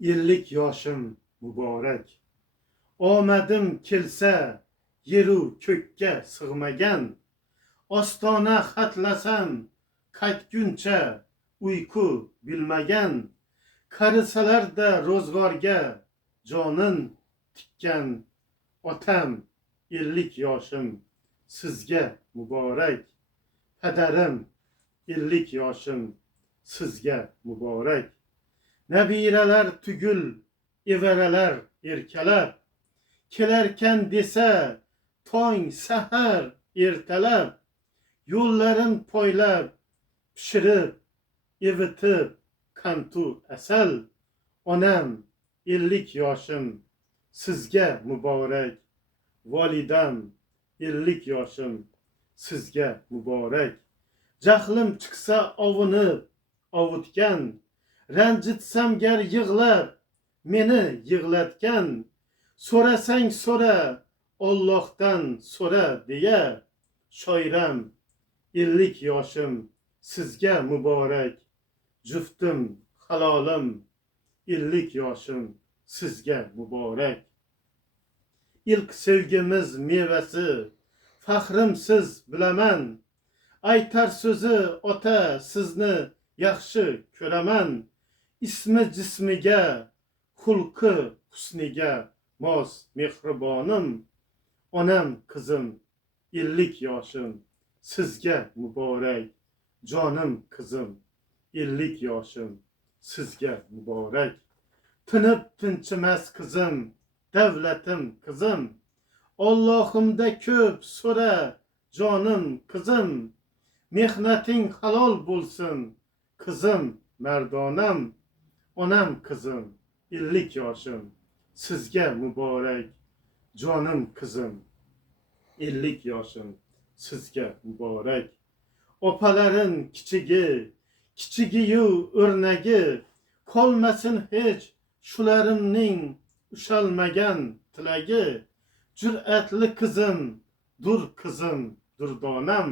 ellik yoshim muborak. Omadim kelsa yeru ko'kka sig'magan, ostona xatlasam qaytguncha uyku bilmagan, qarisalarda ro'zg'orga jonin tikkan otam, ellik yoshim sizga muborak. Padarim, ellik yoshim sizga muborak. Nabiralar tugul evaralar erkalab, kelarkan desa tong sahar ertalab, yo'llarin poylab pishirib evitib qantu asal. Onam, ellik yoshim sizga muborak. Volidam, ellik yoshim sizga muborak. Jahlim chiqsa ovunib ovutgan, ranjitsam gar yig'lab meni yig'latgan, so'rasang so'ra Allohdan so'ra deya, shoiram, ellik yoshim sizga muborak. Juftim halolim, ellik yoshim sizga muborak. İlk sevgimiz mevasi faxrim siz bilaman, aytar so'zi ota sizni yaxshi ko'raman. Ismi jismiga, xulqi husniga mos mehribonim, onam qizim, ellik yoshim sizga muborak. Jonim qizim, ellik yoshim sizga muborak. Tinib tinchimas qizim, davlatim qizim, Allohimda ko'p so'ra jonim qizim. Mehnating halol bo'lsin qizim mardonam, onam qizim, ellik yoshim sizga muborak. Jonim qizim, ellik yoshim sizga muborak. Opalarin kichigi, kichigiyu o'rnagi, qolmasin hech shularimning ushalmagan tilagi. Jur'atli qizim, dur qizim, durdonam,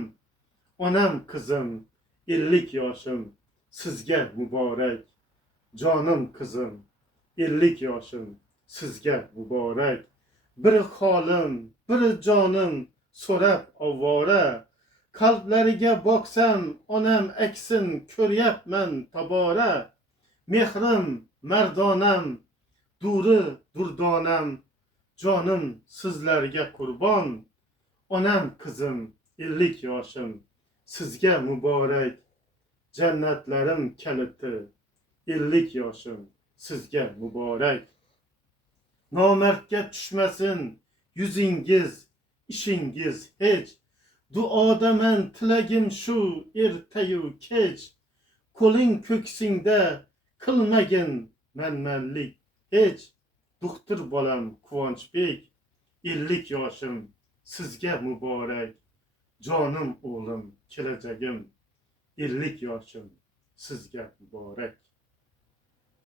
onam qizim, ellik yoshim sizga muborak. Jonim qizim, ellik yoshim sizga muborak. Bir holim, bir jonim so'rab ovvora, qalblariga boksam onam aksin ko'ryapman tobora. Mehrim mardonam, duri durdonam, jonim sizlarga qurbon. Onam qizim, ellik yoshim sizga muborak. Jannatlarim kaliti, ellik yoshim sizga muborak. Nomardga tushmasin yuzingiz, ishingiz hech, duodaman tilagim shu ertayu kech. Qo'ling ko'ksingda qilmagin manmanlik hech, do'xtir bolam Quvonchbek, ellik yoshim sizga muborak. Jonim o'g'lim, kelajagim, ellik yoshim sizga muborak.